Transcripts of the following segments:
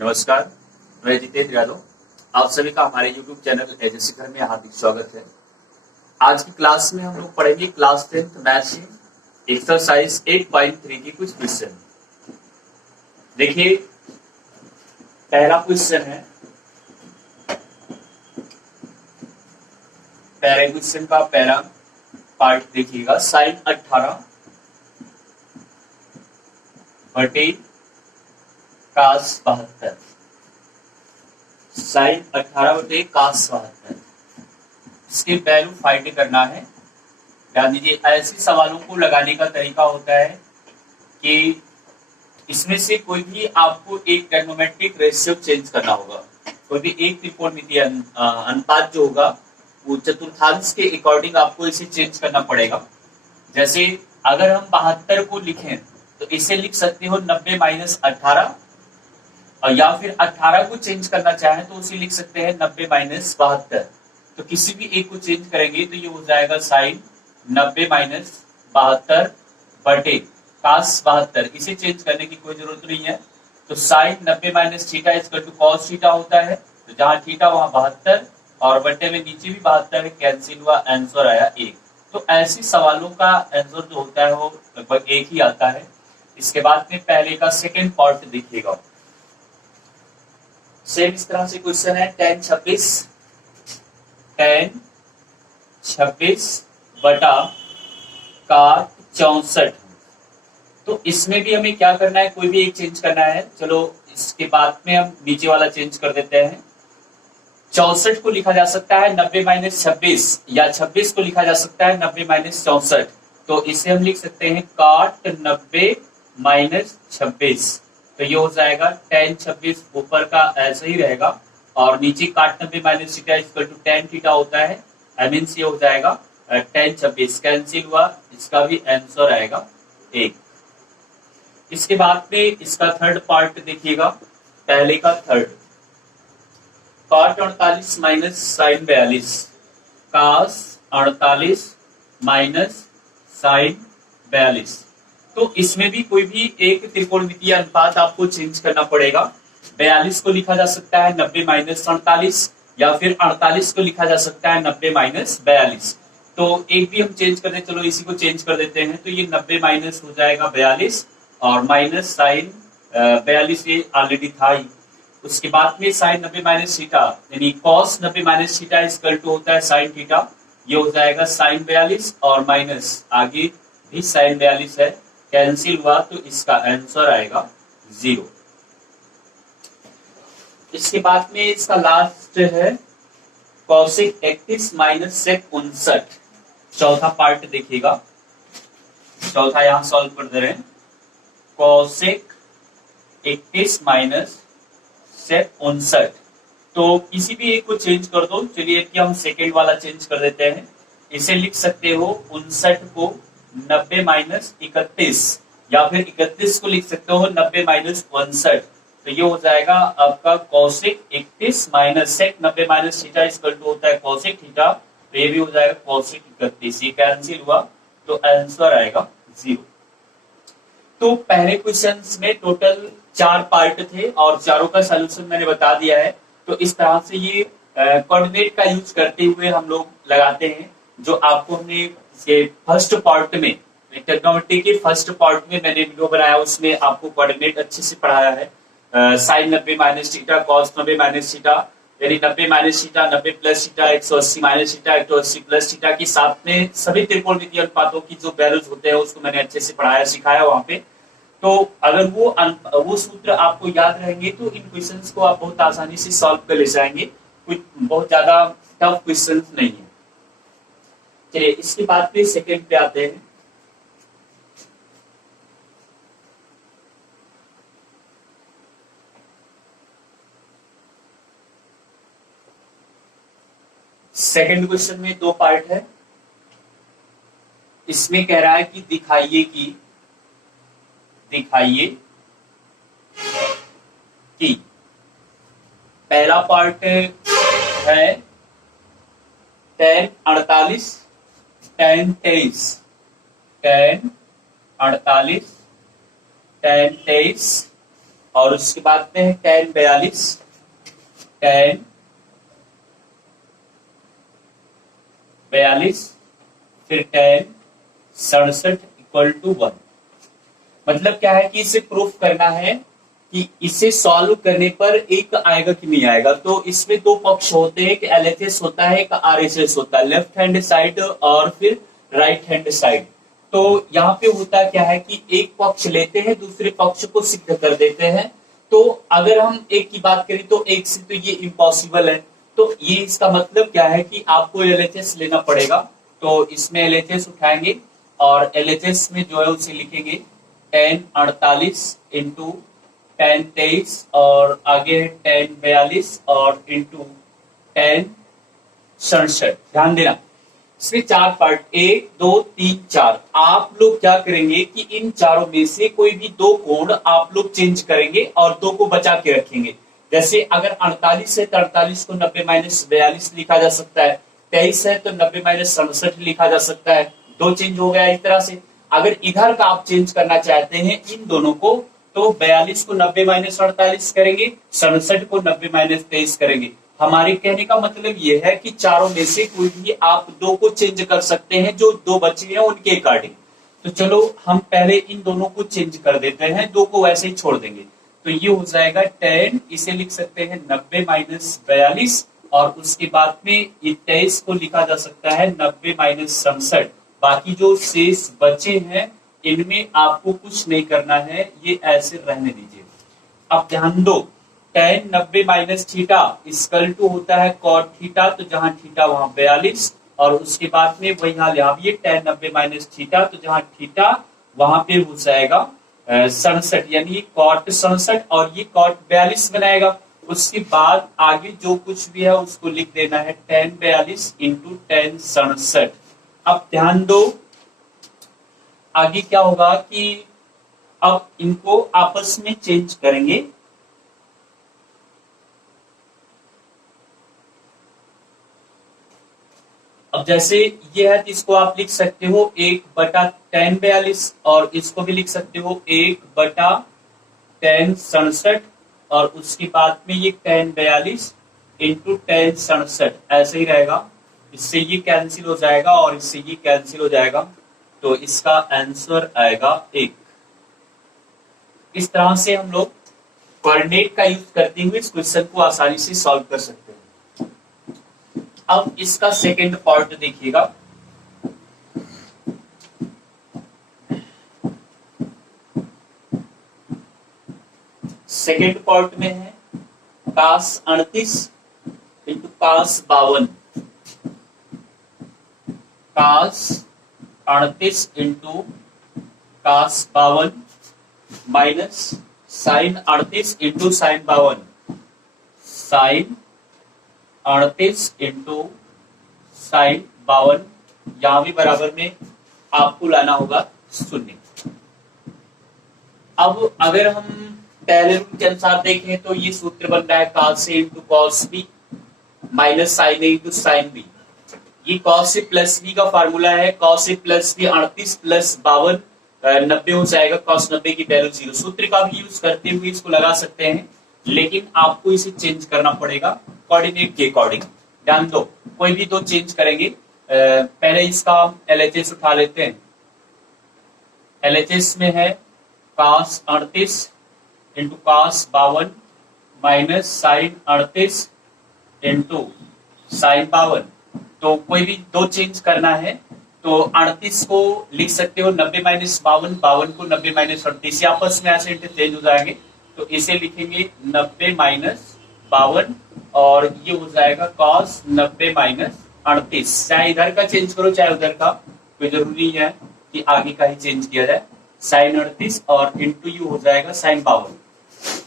नमस्कार, मैं जितेंद्र यादव। आप सभी का हमारे YouTube चैनल एजे शिखर में हार्दिक स्वागत है। आज की क्लास में हम लोग पढ़ेंगे क्लास 10th मैथ्स में एक्सरसाइज 8.3 की कुछ क्वेश्चन। देखिए, पहला क्वेश्चन है, पहले क्वेश्चन का पहला पार्ट देखिएगा। साइन 18 बटे कास 72, साइन 18 बटे कास 72, इसके वैल्यू फाइंड करना है। ध्यान दीजिए, ऐसे सवालों को लगाने का तरीका होता है कि इसमें से कोई भी आपको एक ट्रिग्नोमेट्रिक रेशियो चेंज करना होगा। कोई भी एक त्रिकोणमितीय अनुपात जो होगा वो चतुर्थांश के अकॉर्डिंग आपको इसे चेंज करना पड़ेगा। जैसे अगर हम 72 को लिखें तो इसे लिख सकते हो 90 माइनस 18, और या फिर 18 को चेंज करना चाहे तो उसे लिख सकते हैं 90 माइनस 72। तो किसी भी एक को चेंज करेंगे तो ये हो जाएगा साइन 90 माइनस 72 बटे कास 72। इसे चेंज करने की कोई जरूरत नहीं है। तो sine 90 minus theta equal to cos theta होता है। तो जहां थीटा वहां 72 और बटे में नीचे भी 72 है, कैंसिल हुआ, आंसर आया 1। तो ऐसे सवालों का आंसर जो होता है वो लगभग एक ही आता है। इसके बाद में पहले का सेकेंड पार्ट देखिएगा। सेम इस तरह से क्वेश्चन है, tan 26 बटा काट 64। तो इसमें भी हमें क्या करना है, कोई भी एक चेंज करना है। चलो इसके बाद में हम नीचे वाला चेंज कर देते हैं। 64 को लिखा जा सकता है 90 माइनस 26, या 26 को लिखा जा सकता है 90 माइनस 64। तो इसे हम लिख सकते हैं काट 90 माइनस 26। तो ये हो जाएगा tan 26 ऊपर का ऐसे ही रहेगा, और नीचे cot 90 minus theta equal to tan theta होता है। आई मीन ये हो जाएगा tan 26, कैंसिल हुआ, इसका भी आंसर आएगा 1। इसके बाद में इसका थर्ड पार्ट देखिएगा। पहले का थर्ड, काट 48 माइनस साइन 42, कास 48 माइनस साइन 42। तो इसमें भी कोई भी एक त्रिकोणमितीय अनुपात आपको चेंज करना पड़ेगा। 42 को लिखा जा सकता है 90 माइनस 48, या फिर 48 को लिखा जा सकता है 90 माइनस 42। तो एक भी हम चेंज कर दे, चलो इसी को चेंज कर देते हैं। तो ये 90 माइनस हो जाएगा 42, और माइनस साइन 42 ये ऑलरेडी था ही। उसके बाद में साइन 90 माइनस थीटा, यानी cos 90 minus theta equal to होता है साइन थीटा। ये हो जाएगा साइन 42 और माइनस आगे भी साइन 42 है, कैंसिल हुआ, तो इसका आंसर आएगा 0। इसके बाद में इसका लास्ट है कॉसेक 31 माइनस सेक 59। चौथा पार्ट देखिएगा, चौथा यहां सॉल्व कर दे रहे हैं। कॉसेक 31 माइनस सेक 59, तो किसी भी एक को चेंज कर दो। चलिए कि हम सेकेंड वाला चेंज कर देते हैं। इसे लिख सकते हो 59 को 90 माइनस 31, या फिर 31 को लिख सकते हो 90 माइनस 59। तो ये हो जाएगा आपका cosec 31 minus sec 90 minus theta equal to होता है कॉसेक थीटा। तो ये भी हो जाएगा कॉसेक 31, ये कैंसिल हुआ, तो आंसर आएगा 0। तो पहले क्वेश्चन में टोटल 4 पार्ट थे और चारों का सोल्यूशन मैंने बता दिया है। तो इस तरह से ये कोऑर्डिनेट का यूज करते हुए हम लोग लगाते हैं। जो आपको हमने फर्स्ट पार्ट में, ट्रिग्नोमेट्री के फर्स्ट पार्ट में मैंने वीडियो बनाया, उसमें आपको कोऑर्डिनेट अच्छे से पढ़ाया है। Sine 90 minus theta, cos 90 minus theta, यानी 90 minus theta, 90 plus theta, 180 minus theta, 180 plus theta की साथ में सभी त्रिकोणमितीय अनुपातों की जो वैल्यूज होते हैं उसको मैंने अच्छे से पढ़ाया, सिखाया वहां पे। तो अगर वो सूत्र आपको याद रहेंगे तो इन क्वेश्चंस को आप बहुत आसानी से सॉल्व कर ले जाएंगे। कोई बहुत ज्यादा टफ क्वेश्चंस नहीं है। चलिए इसके बाद में सेकंड पे आते हैं। सेकंड क्वेश्चन में 2 पार्ट है। इसमें कह रहा है कि दिखाइए कि पहला पार्ट है tan 48 tan 23, tan 48 tan 23 और उसके बाद में है tan 42, tan 42, फिर tan 67 इक्वल टू 1। मतलब क्या है कि इसे प्रूफ करना है कि इसे सॉल्व करने पर एक आएगा कि नहीं आएगा। तो इसमें दो पक्ष होते हैं, एक एलएचएस होता है, एक आरएचएस होता है, लेफ्ट हैंड साइड और फिर राइट हैंड साइड। तो यहाँ पे होता क्या है कि एक पक्ष लेते हैं, दूसरे पक्ष को सिद्ध कर देते हैं। तो अगर हम एक की बात करें तो एक से तो ये इम्पॉसिबल है। तो ये इसका मतलब क्या है कि आपको एलएचएस लेना पड़ेगा। तो इसमें एलएचएस उठाएंगे और एलएचएस में जो है उसे लिखेंगे tan 48 इंटू tan 23 और आगे है tan 42 और इंटू tan 67। ध्यान देना, इसमें चार पार्ट, 1 2 3 4। आप लोग क्या करेंगे कि इन चारों में से कोई भी दो कोण आप लोग चेंज करेंगे और दो को बचा के रखेंगे। जैसे अगर 48 है तो 48 को 90 माइनस 42 लिखा जा सकता है, 23 है तो 90 माइनस 67 लिखा जा सकता है। दो चेंज हो गया इस तरह से। अगर इधर का आप चेंज करना चाहते हैं इन दोनों को, तो 42 को 90 माइनस 48 करेंगे, 67 को 90 माइनस 23 करेंगे। हमारे कहने का मतलब ये है कि चारों में से कोई भी आप दो को चेंज कर सकते हैं, जो दो बचे हैं उनके अकॉर्डिंग। तो चलो हम पहले इन दोनों को चेंज कर देते हैं, दो को वैसे ही छोड़ देंगे। तो ये हो जाएगा 10, इसे लिख सकते हैं 90 माइनस 42 और उसके बाद में ये 23 को लिखा जा सकता है 90 माइनस 67। बाकी जो शेष बचे हैं इनमें आपको कुछ नहीं करना है, ये ऐसे रहने दीजिए। अब ध्यान दो, tan 90 minus theta equal to होता है cot थीटा। तो जहां थीटा वहां 42 और उसके बाद में वही हाल यहाँ भी tan 90 माइनस थीटा। तो जहां थीटा वहां पे हो जाएगा 67, यानी cot 67 और ये cot 42 बनाएगा। उसके बाद आगे जो कुछ भी है उसको लिख देना है tan 42 इंटू tan 67। अब ध्यान दो, आगे क्या होगा कि अब इनको आपस में चेंज करेंगे। अब जैसे ये है तो इसको आप लिख सकते हो 1/tan 42 और इसको भी लिख सकते हो 1/tan 67 और उसके बाद में ये tan 42 इंटू tan 67 ऐसे ही रहेगा। इससे ये कैंसिल हो जाएगा और इससे ये कैंसिल हो जाएगा। तो इसका आंसर आएगा 1। इस तरह से हम लोग कोऑर्डिनेट का यूज करते हुए इस क्वेश्चन को आसानी से सॉल्व कर सकते हैं। अब इसका सेकेंड पार्ट देखिएगा। सेकेंड पार्ट में है cos 38 into cos 52, cos 38 into cos 52 minus sin 38 into sin 52, sin 38 into sin 52, यहां भी बराबर में आपको लाना होगा 0। अब अगर हम पहले रूल के अनुसार देखें तो ये सूत्र बन रहा है cos A into cos B minus sin A into sin B। ये cos A प्लस B का फार्मूला है। cos A plus B 38 plus 52 90 हो जाएगा। cos 90 की वैल्यू 0। सूत्र का भी यूज करते हुए इसको लगा सकते हैं, लेकिन आपको इसे चेंज करना पड़ेगा कोऑर्डिनेट के अकॉर्डिंग। ध्यान दो, कोई भी दो चेंज करेंगे। पहले इसका हम एलएचएस उठा लेते हैं। एलएचएस में है cos 38 into cos 52 minus sin 38 into sin 52। तो कोई भी दो चेंज करना है तो 38 को लिख सकते हो 90 माइनस 52, 52 को 90 माइनस 38, आपस में ऐसे इंटरचेंज हो जाएंगे। तो इसे लिखेंगे 90 माइनस 52 और ये हो जाएगा cos 90 माइनस 38। चाहे इधर का चेंज करो चाहे उधर का, कोई जरूरी है कि आगे का ही चेंज किया जाए। sin 38 और इंटू यू हो जाएगा sin 52।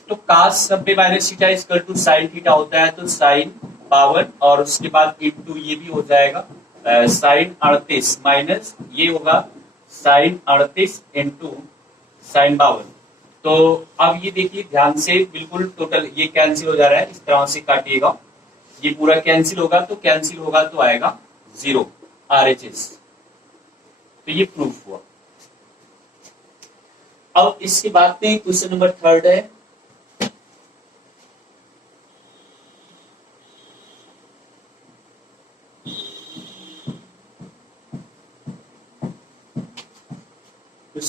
तो cos 90 minus theta equal to sin theta होता है, तो sin 52 और उसके बाद इंटू ये भी हो जाएगा sin 38 माइनस ये होगा sin 38 इंटू sin 52। तो अब ये देखिए ध्यान से, बिल्कुल टोटल ये कैंसिल हो जा रहा है, इस तरह से काटिएगा। ये पूरा कैंसिल होगा तो आएगा 0 RHS। तो ये प्रूफ हुआ। अब इसके बाद में क्वेश्चन नंबर 3 है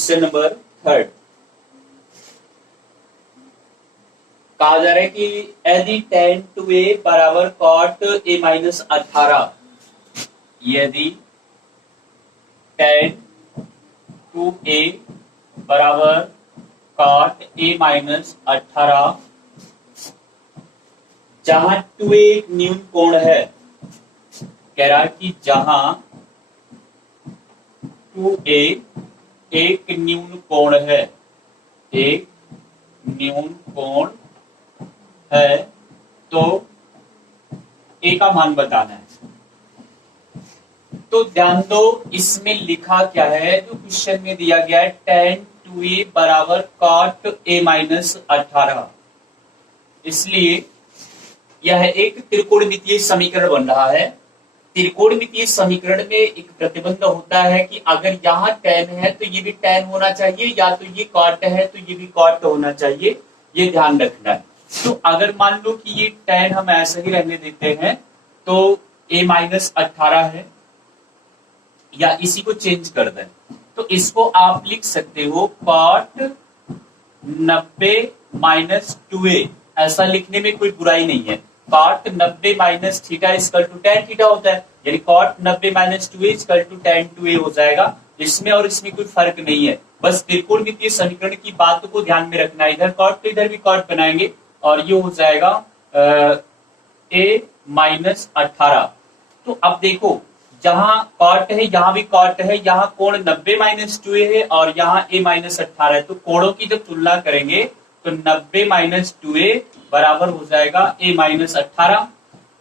क्वेश्चन नंबर थर्ड कहा जा रहा है कि यदि tan 2a बराबर cot a माइनस 18, यदि tan 2a बराबर cot a माइनस 18, जहां 2a एक न्यून कोण है, कह रहा है कि जहां 2a एक न्यून कोण है, एक न्यून कोण है, तो a का मान बताना है। तो ध्यान दो, इसमें लिखा क्या है, जो क्वेश्चन में दिया गया है tan 2a बराबर cot a माइनस 18, इसलिए यह एक त्रिकोणमितीय समीकरण बन रहा है। त्रिकोणमितीय समीकरण में एक प्रतिबंध होता है कि अगर यहाँ tan है तो ये भी tan होना चाहिए, या तो ये cot है तो ये भी cot होना चाहिए, ये ध्यान रखना है। तो अगर मान लो कि ये tan हम ऐसे ही रहने देते हैं तो a माइनस 18 है, या इसी को चेंज कर दें तो इसको आप लिख सकते हो cot 90 माइनस 2a, ऐसा लिखने में कोई बुराई नहीं है। cot 90 minus theta equal to tan theta होता है, यानी cot 90 minus 2a equal to tan 2a हो जाएगा। इसमें और इसमें कोई फर्क नहीं है, बस त्रिकोणमितीय समीकरण की बात को ध्यान में रखना है। इधर cot तो इधर भी cot बनाएंगे और ये हो जाएगा a माइनस 18। तो अब देखो, जहां cot है यहाँ भी cot है, यहाँ कोण 90 माइनस 2a है और यहाँ a माइनस 18 है। तो कोणों की जब तुलना करेंगे तो 90 माइनस 2a बराबर हो जाएगा a माइनस 18।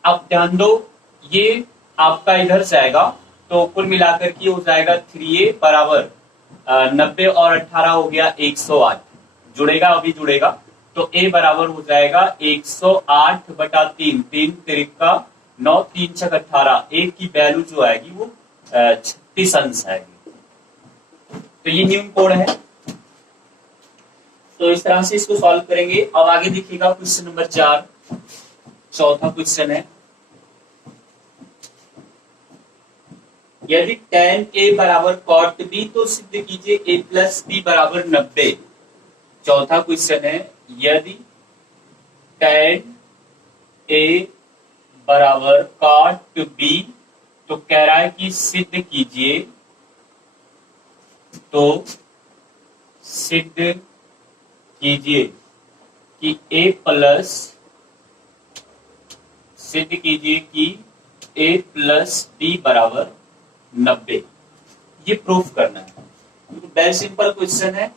अब ध्यान दो, ये आपका इधर से आएगा तो कुल मिलाकर के हो जाएगा 3a बराबर 90 और 18 हो गया 108, जुड़ेगा अभी जुड़ेगा, तो a बराबर हो जाएगा 108 बटा 3, 3 तिरिका 9, 3 छक 18, एक की वैल्यू जो आएगी वो 36 अंश आएगी। तो ये न्यून कोण है। तो इस तरह से इसको सॉल्व करेंगे। अब आगे देखिएगा क्वेश्चन नंबर 4, चौथा क्वेश्चन है, यदि tan a बराबर cot b तो सिद्ध कीजिए a प्लस b बराबर 90। चौथा क्वेश्चन है, यदि tan a बराबर cot b तो कह रहा है कि सिद्ध कीजिए, तो सिद्ध कीजिए कि a प्लस, सिद्ध कीजिए कि a प्लस b बराबर 90। ये प्रूफ करना है, वेरी सिंपल क्वेश्चन है।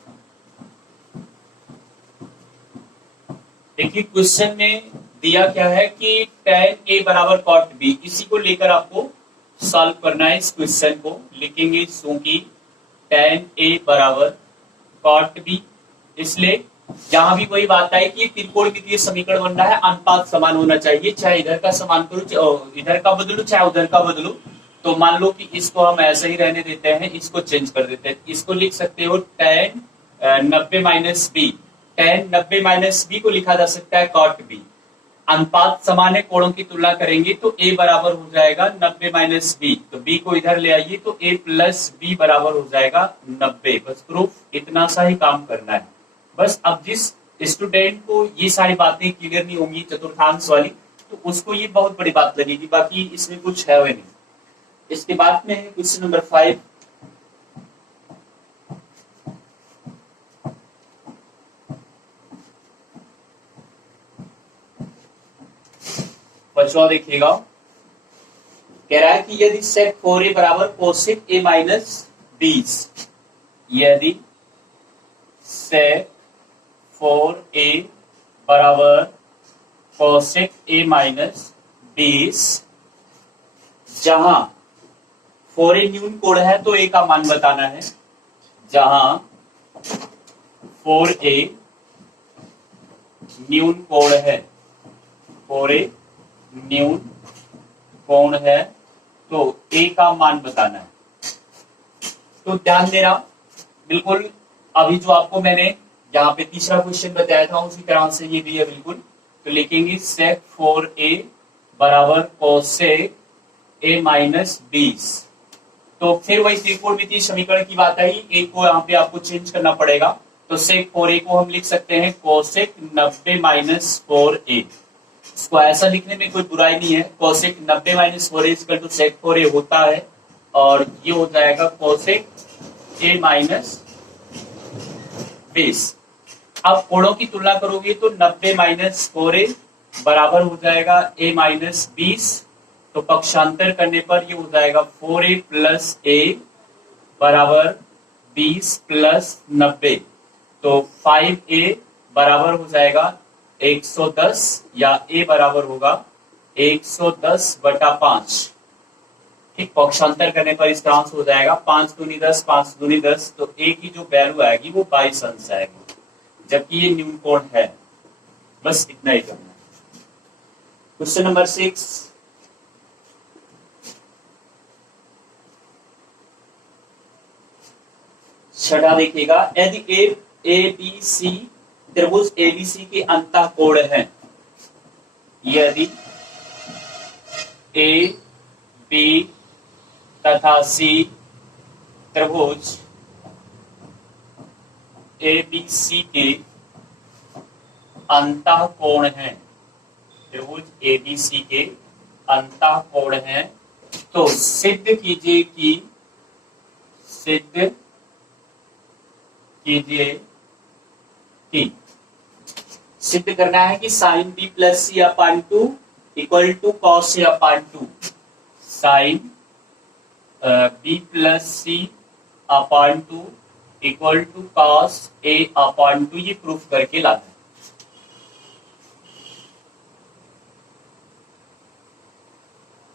देखिए क्वेश्चन में दिया क्या है कि tan a बराबर cot b, इसी को लेकर आपको सॉल्व करना है। इस क्वेश्चन को लिखेंगे क्योंकि tan a बराबर cot b, इसलिए जहां भी वही बात आई कि त्रिकोणमितीय समीकरण बन रहा है, अनुपात समान होना चाहिए, चाहे इधर का समान करो, इधर का बदलो चाहे उधर का बदलो। तो मान लो कि इसको हम ऐसे ही रहने देते हैं, इसको चेंज कर देते हैं, इसको लिख सकते हो tan 90 minus B, tan 90 minus B को लिखा जा सकता है cot b। अनुपात समान है, कोणों की तुलना करेंगे तो a बराबर हो जाएगा 90 माइनस बी, तो b को इधर ले आइए तो a प्लस b बराबर हो जाएगा 90। बस प्रूफ इतना सा ही काम करना है। बस अब जिस स्टूडेंट को ये सारी बातें क्लियर नहीं होंगी चतुर्थांश वाली, तो उसको ये बहुत बड़ी बात लगेगी, बाकी इसमें कुछ है नहीं। इसके बाद में है क्वेश्चन नंबर 5, बच्चों देखिएगा, कह रहा है कि यदि sec 4a बराबर cosec a माइनस 20, यदि sec 4a बराबर cosec a माइनस 20, जहां 4a न्यून कोण है तो a का मान बताना है, जहां 4a न्यून कोण है, 4a न्यून कोण है तो a का मान बताना है। तो ध्यान देना बिल्कुल, अभी जो आपको मैंने यहाँ पे तीसरा क्वेश्चन बताया था उसी तरह से ये भी है बिल्कुल। तो लिखेंगे sec 4a बराबर cosec a माइनस 20। तो फिर वही त्रिकोणमितीय समीकरण की बात आई, एक को यहाँ पे आपको चेंज करना पड़ेगा। तो सेक 4a को हम लिख सकते हैं कोसेक 90 माइनस 4a। इसको ऐसा लिखने में कोई बुराई नहीं है, cosec 90 minus 4a equal to sec 4a होता है, और ये हो जाएगा कोसेक a माइनस 20। अब कोणों की तुलना करोगे तो 90 माइनस 4a बराबर हो जाएगा a माइनस 20। तो पक्षांतर करने पर ये हो जाएगा 4a प्लस a बराबर 20 प्लस 90। तो 5a बराबर हो जाएगा 110, या a बराबर होगा 110 बटा 5। ठीक, पक्षांतर करने पर इसका आंसर हो जाएगा 5 दूनी 10, 5 दूनी 10। तो a की जो वैल्यू आएगी वो 22 अंश आएगी, जबकि ये न्यून कोण है। बस इतना ही करना है। क्वेश्चन नंबर 6, छठा देखिएगा, यदि ए बी सी त्रिभुज एबीसी के अंतः कोण है, यदि ए बी तथा सी त्रिभुज एबीसी के अंतः कोण है, त्रिभुज एबीसी के अंतः कोण है, तो सिद्ध कीजिए कि सिद्ध करना है कि sine B plus C upon 2 equal to cos A upon 2। Sine B plus C upon 2 equal to cos A upon 2, ये प्रूफ करके लाना है।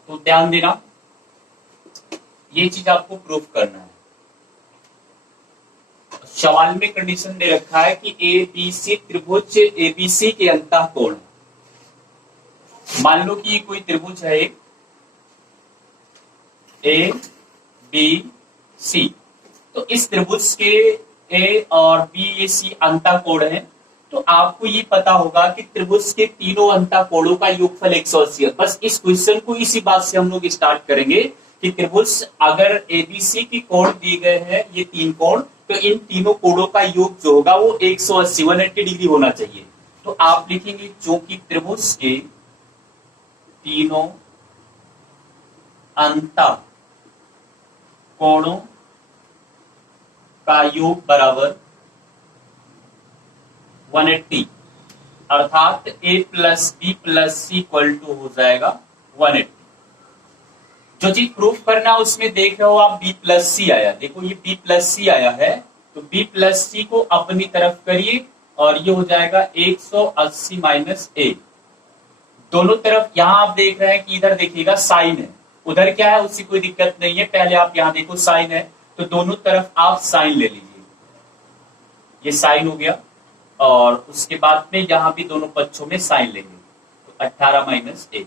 तो ध्यान देना, ये चीज आपको प्रूफ करना है। सवाल में कंडीशन दे रखा है कि ए बी सी त्रिभुज एबीसी के अंतः कोण। मान लो कि ये कोई त्रिभुज है ए बी सी, तो इस त्रिभुज के ए और बी ए सी अंतः कोण है। तो आपको ये पता होगा कि त्रिभुज के तीनों अंतः कोणों का योगफल 180 है। बस इस क्वेश्चन को इसी बात से हम लोग स्टार्ट करेंगे कि त्रिभुज अगर एबीसी के कोण दिए गए हैं, ये तीन कोण, तो इन तीनों कोणों का योग जो होगा वो 180 180 डिग्री होना चाहिए। तो आप लिखेंगे चूंकि त्रिभुज के तीनों अंतः कोणों का योग बराबर 180, अर्थात a plus B plus C equal to हो जाएगा 180। जो चीज प्रूफ करना उसमें देख रहे हो आप, b प्लस सी आया, देखो ये b प्लस सी आया है, तो b प्लस सी को अपनी तरफ करिए और ये हो जाएगा 180 माइनस a। दोनों तरफ यहां आप देख रहे हैं कि इधर देखिएगा साइन है, उधर क्या है उससे कोई दिक्कत नहीं है। पहले आप यहां देखो साइन है, तो दोनों तरफ आप साइन ले लीजिए, ये साइन हो गया, और उसके बाद में यहां भी दोनों पक्षों में साइन लेंगे, तो 18 माइनस a।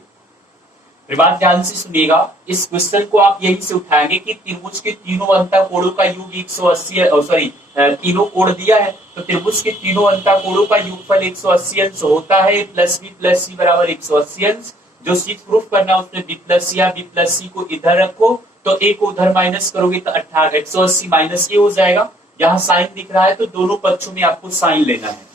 फिर बात ध्यान से सुनिएगा, इस क्वेश्चन को आप यही से उठाएंगे कि त्रिभुज के तीनों अंतः कोणों का योग 180, तीनों कोण दिया है, तो त्रिभुज के तीनों अंतः कोणों का योगफल 180 अंश होता है। प्लस बी प्लस सी बराबर 180 अंश। जो चीज प्रूफ करना उसमें बी प्लस सी या बी प्लस सी को इधर रखो, तो ए को उधर माइनस करोगे तो 18 180 माइनस ए हो जाएगा। यहाँ साइन दिख रहा है तो दोनों पक्षों में आपको साइन लेना है।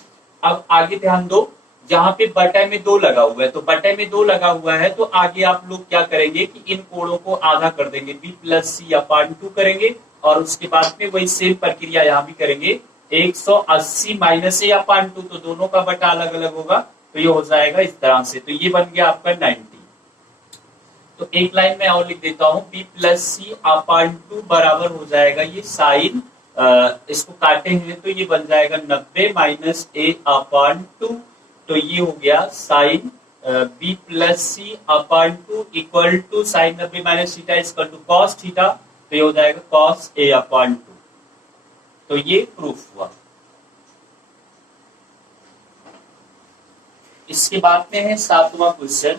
अब आगे ध्यान दो, जहां पे बटे में 2 लगा हुआ है, तो बटे में 2 लगा हुआ है, तो आगे आप लोग क्या करेंगे कि इन कोणों को आधा कर देंगे, बी प्लस सी अपान 2 करेंगे, और उसके बाद में वही सेम प्रक्रिया यहाँ भी करेंगे, 180 माइनस ए अपान 2, तो दोनों का बटा अलग अलग होगा, तो ये हो जाएगा इस तरह से। तो ये बन गया आपका 90। तो एक लाइन में और लिख देता हूं, बी प्लस सी अपान 2 बराबर हो जाएगा ये साइन, इसको काटेंगे तो ये बन जाएगा 90 माइनस ए अपान 2, तो ये हो गया sine B plus C upon 2 equal to sine 90 minus theta equal to cos theta, तो ये हो जाएगा कॉस ए अपान 2। तो ये प्रूफ हुआ। इसके बाद में है 7वां क्वेश्चन,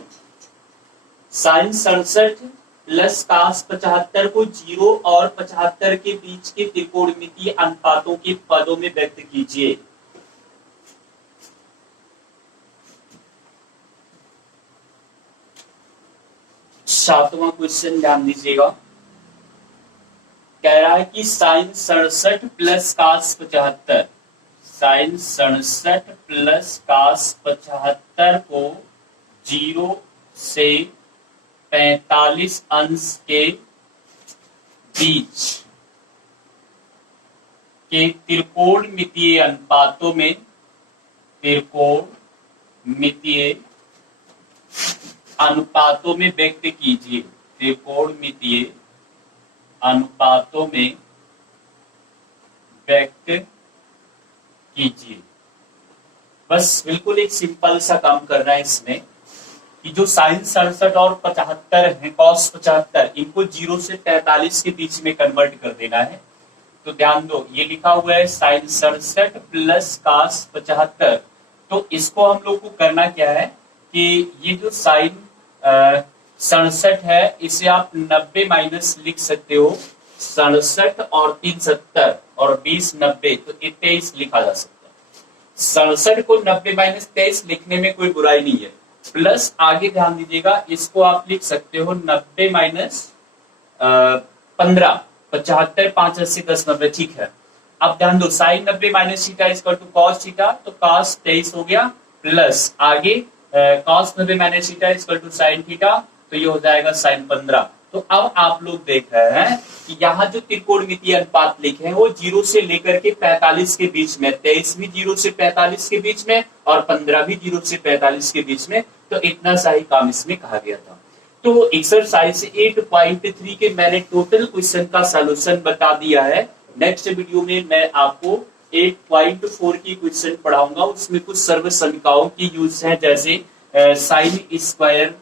साइन 67 प्लस कास 75 को 0 और 75 के बीच के त्रिकोणमितीय अनुपातों के पदों में व्यक्त कीजिए। सातवां क्वेश्चन ध्यान दीजिएगा, कह रहा है कि sine 67 plus cos 75, sine 67 plus cos 75 को 0 से 45 अंश के बीच के त्रिकोणमितीय अनुपातों में, त्रिकोणमितीय अनुपातों में व्यक्त कीजिए, त्रिकोणमितीय अनुपातों में व्यक्त कीजिए। बस बिल्कुल एक सिंपल सा काम करना है इसमें कि जो साइन 67 और 75 है, कॉस 75, इनको 0 से 45 के बीच में कन्वर्ट कर देना है। तो ध्यान दो, ये लिखा हुआ है साइन 67 प्लस कास 75। तो इसको हम लोग को करना क्या है कि ये जो साइन 67 है इसे आप 90 माइनस लिख सकते हो, 67 और 3 70 और 20 90, तो 23 लिखा जा सकता है। 67 को 90 माइनस 23 लिखने में कोई बुराई नहीं है। प्लस आगे ध्यान दीजिएगा, इसको आप लिख सकते हो 90 माइनस 15, 75 5 80 10 90, ठीक है। अब ध्यान दो, sine 90 minus theta equal to cos theta, तो कॉस 23 हो गया, प्लस आगे cos 90 minus theta equal to sine theta, तो ये हो जाएगा साइन 15। तो अब आप लोग देख रहे हैं कि यहाँ जो त्रिकोणमितीय अनुपात लिखे हैं वो 0 से लेकर के 45 के बीच में, 23 भी 0 से 45 के बीच में और 15 भी 0 से 45 के बीच में। तो इतना सा ही काम इसमें कहा गया था। तो एक्सरसाइज 8.3 के मैंने टोटल क्वेश्चन का सॉल्यूशन बता दिया है। नेक्स्ट वीडियो में मैं आपको 8.4 की क्वेश्चन पढ़ाऊंगा, उसमें कुछ सर्व समीकरणों की यूज है, जैसे sine square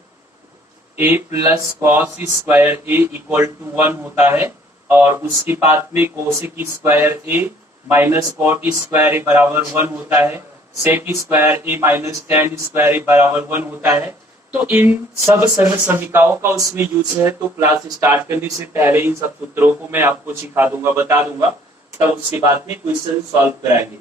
A plus cos square A equal to 1 होता है, और उसके बाद में cosec square A minus cot square A बराबर 1 होता है, sec square A minus tan square A बराबर 1 होता है। तो इन सब सर्व समीकरणों का उसमें यूज है। तो क्लास स्टार्ट करने से पहले इन सब सूत्रों को मैं आपको सिखा दूंगा, बता दूंगा, तब उसके बाद में क्वेश्चन सॉल्व कराएंगे।